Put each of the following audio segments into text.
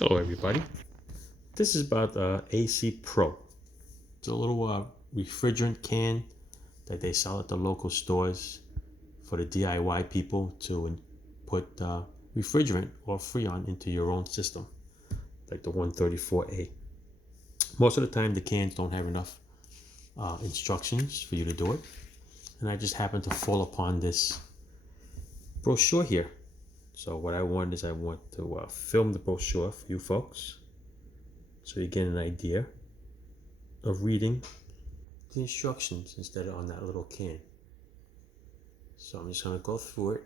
Hello everybody. This is about AC Pro. It's a little refrigerant can that they sell at the local stores for the DIY people to put refrigerant or freon into your own system, like the 134A. Most of the time the cans don't have enough instructions for you to do it, and I just happened to fall upon this brochure here. So what I want to film the brochure for you folks, so you get an idea of reading the instructions instead of on that little can. So I'm just going to go through it,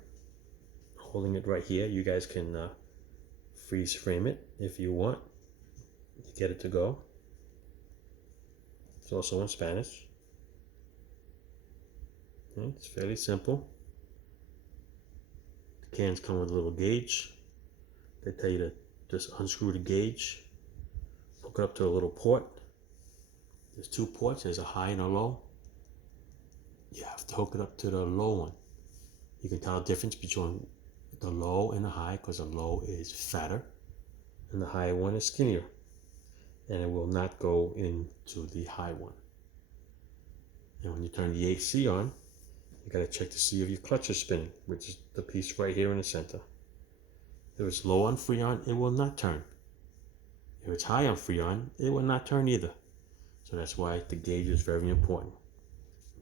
holding it right here. You guys can freeze frame it if you want to get it to go. It's also in Spanish. Okay, it's fairly simple. The cans come with a little gauge. They tell you to just unscrew the gauge, hook it up to a little port. There's two ports, there's a high and a low. You have to hook it up to the low one. You can tell the difference between the low and the high because the low is fatter and the high one is skinnier. And it will not go into the high one. And when you turn the AC on, you got to check to see if your clutch is spinning, which is the piece right here in the center. If it's low on freon, it will not turn. If it's high on freon, it will not turn either. So that's why the gauge is very important.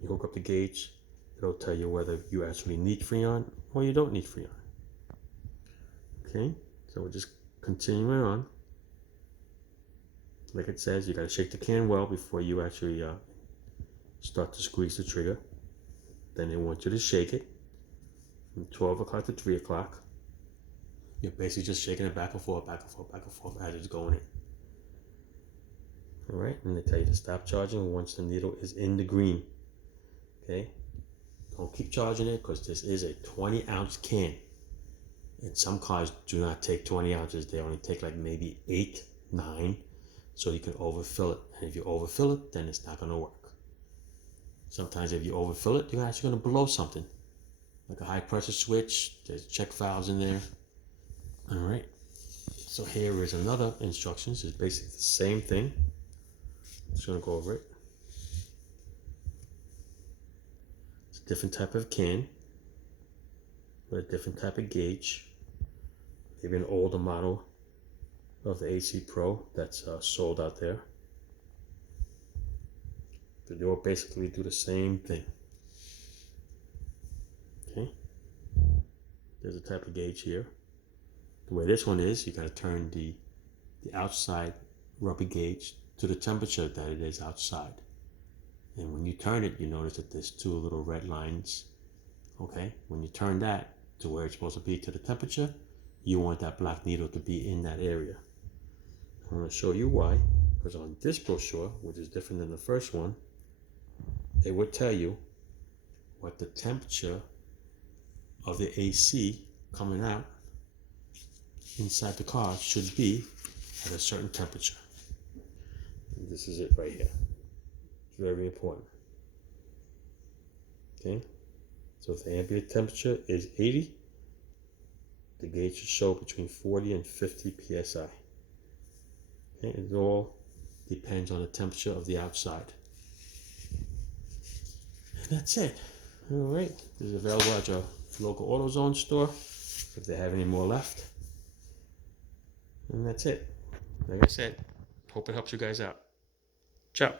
You hook up the gauge, it'll tell you whether you actually need freon or you don't need freon. Okay, so we're just continuing on. Like it says, you got to shake the can well before you actually start to squeeze the trigger. Then they want you to shake it from 12 o'clock to 3 o'clock. You're basically just shaking it back and forth, back and forth, back and forth as it's going in. All right, and they tell you to stop charging once the needle is in the green. Okay, don't keep charging it because this is a 20-ounce can. And some cars do not take 20 ounces. They only take like maybe 8, 9. So you can overfill it. And if you overfill it, then it's not going to work. Sometimes if you overfill it, you're actually going to blow something. Like a high pressure switch. There's check valves in there. All right. So here is another instructions. It's basically the same thing. Just going to go over it. It's a different type of can with a different type of gauge. Maybe an older model of the AC Pro that's sold out there. But they all basically do the same thing. Okay. There's a type of gauge here. The way this one is, you got to turn the outside rubber gauge to the temperature that it is outside. And when you turn it, you notice that there's two little red lines. Okay. When you turn that to where it's supposed to be to the temperature, you want that black needle to be in that area. I'm going to show you why, because on this brochure, which is different than the first one, it would tell you what the temperature of the AC coming out inside the car should be at a certain temperature. And this is it right here. It's very important. Okay, so if the ambient temperature is 80, the gauge should show between 40 and 50 psi. Okay, it all depends on the temperature of the outside. And that's it. All right, this is available at your local AutoZone store if they have any more left. And that's it. Like I said, hope it helps you guys out. Ciao.